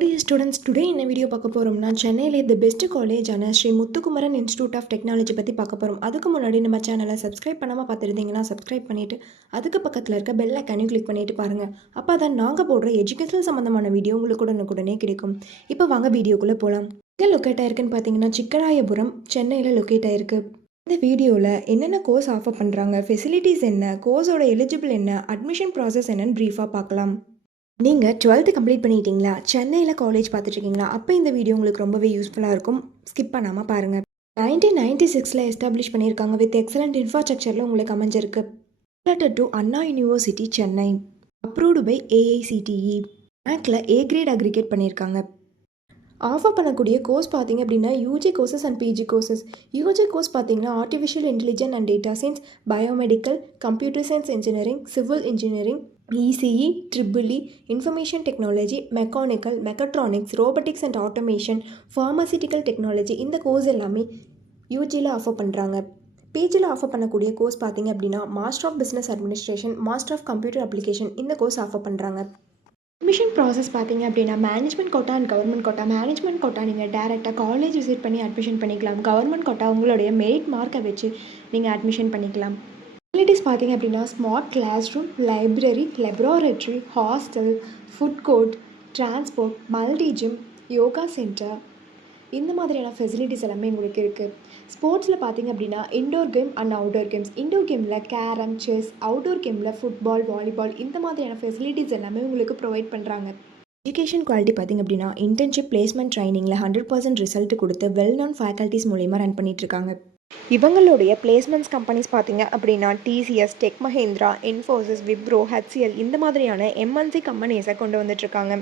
Dear students, today in a video பார்க்க போறோம்னா சென்னையிலே தி பெஸ்ட் காலேஜான Sri Muthukumaran institute of technology பற்றி பார்க்க போகிறோம். அதுக்கு முன்னாடி நம்ம சேனலை சப்ஸ்கிரைப் பண்ணாமல் பார்த்துருந்தீங்கன்னா சப்ஸ்கிரைப் பண்ணிவிட்டு அதுக்கு பக்கத்தில் இருக்க பெல் ஐக்கானையும் கிளிக் பண்ணிட்டு பாருங்கள். அப்போ தான் நாங்கள் போடுற எஜுகேஷனல் சம்மந்தமான வீடியோ உங்களுக்கு உடனுக்குடனே கிடைக்கும். இப்போ வாங்க வீடியோக்குள்ளே போகலாம். எங்கே லொக்கேட் ஆயிருக்குன்னு பார்த்தீங்கன்னா சிக்கராயபுரம், சென்னையில் லொக்கேட் ஆயிருக்கு. இந்த வீடியோவில் என்னென்ன கோர்ஸ் ஆஃபர் பண்ணுறாங்க, ஃபெசிலிட்டிஸ் என்ன, கோர்ஸோட எலிஜிபிள் என்ன, அட்மிஷன் ப்ராசஸ் என்னன்னு ப்ரீஃபாக பார்க்கலாம். நீங்கள் 12th கம்ப்ளீட் பண்ணிட்டீங்களா, சென்னையில் காலேஜ் பார்த்துட்ருக்கீங்களா, அப்போ இந்த வீடியோ உங்களுக்கு ரொம்பவே யூஸ்ஃபுல்லாக இருக்கும். ஸ்கிப் பண்ணாமல் பாருங்கள். 1996 எஸ்டாப்ளிஷ் பண்ணியிருக்காங்க. வித் எக்ஸலண்ட் இன்ஃப்ராஸ்ட்ரக்சரில் உங்களுக்கு அமைஞ்சிருக்கு. Related to Anna university Chennai. Approved by AICTE. ரேங்கில் A கிரேட் அக்ரிகேட் பண்ணியிருக்காங்க. ஆஃபர் பண்ணக்கூடிய கோர்ஸ் பார்த்தீங்க அப்படின்னா UG courses and PG courses. UG course பார்த்தீங்கன்னா artificial intelligence and data science, biomedical, computer science engineering, civil engineering, ECE, EEE, information technology, mechanical, mechatronics, robotics and automation, pharmaceutical technology, இந்த course எல்லாமே யூஜியில் offer பண்ணுறாங்க. பிஜியில் offer பண்ணக்கூடிய course பார்த்தீங்க அப்படின்னா master of business administration, master of computer application, இந்த course offer பண்ணுறாங்க. Admission process பார்த்தீங்க அப்படின்னா management quota and government quota. Management quota நீங்கள் டேரெக்டாக காலேஜ் விசிட் பண்ணி அட்மிஷன் பண்ணிக்கலாம். கவர்மெண்ட் கோட்டா உங்களுடைய மெரிட் மார்க்கை வச்சு நீங்கள் அட்மிஷன் பண்ணிக்கலாம். ஃபெசிலிட்டிஸ் பார்த்தீங்க அப்படின்னா smart class room, library, laboratory, hostel, food court, transport, multi gym, yoga centre, இந்த மாதிரியான ஃபெசிலிட்டிஸ் எல்லாமே உங்களுக்கு இருக்குது. ஸ்போர்ட்ஸில் பார்த்தீங்க அப்படின்னா indoor game and outdoor games. Indoor கேமில் கேரம், செஸ், அவுட்டோர் கேமில் ஃபுட்பால், வாலிபால், இந்த மாதிரியான ஃபெசிலிட்டிஸ் எல்லாமே உங்களுக்கு ப்ரொவைட் பண்ணுறாங்க. எஜுகேஷன் குவாலிட்டி பார்த்திங்க அப்படின்னா இன்டர்ன்ஷிப், பிளேஸ்மெண்ட் ட்ரைனிங்கில் 100% ரிசல்ட் கொடுத்து வெல் நான் ஃபேக்கல்ட்டிஸ் மூலிமா ரன் பண்ணிகிட்ருக்காங்க. இவங்களுடைய பிளேஸ்மெண்ட்ஸ் கம்பெனிஸ் பார்த்தீங்க அப்படின்னா TCS, tech Mahindra, Infosys, Wipro, HCL, இந்த மாதிரியான MNC கம்பெனிஸை கொண்டு வந்துட்டுருக்காங்க.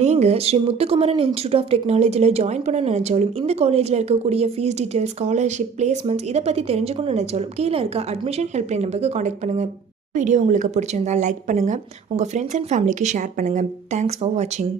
நீங்கள் ஸ்ரீ முத்துக்குமரன் இன்ஸ்டியூட் ஆஃப் டெக்னாலஜியில் ஜாயின் பண்ண நினச்சாலும், இந்த காலேஜில் இருக்கக்கூடிய ஃபீஸ் டீட்டெயில்ஸ், ஸ்காலர்ஷிப், பிளேஸ்மெண்ட்ஸ் இதை பற்றி தெரிஞ்சுக்கணும்னு நினச்சாலும் கீழே இருக்க அட்மிஷன் ஹெல்ப்லைன் நம்பருக்கு காண்டாக்ட் பண்ணுங்கள். வீடியோ உங்களுக்கு பிடிச்சிருந்தால் லைக் பண்ணுங்கள், உங்கள் ஃப்ரெண்ட்ஸ் அண்ட் ஃபேமிலிக்கு ஷேர் பண்ணுங்கள். தேங்க்ஸ் ஃபார் வாட்சிங்.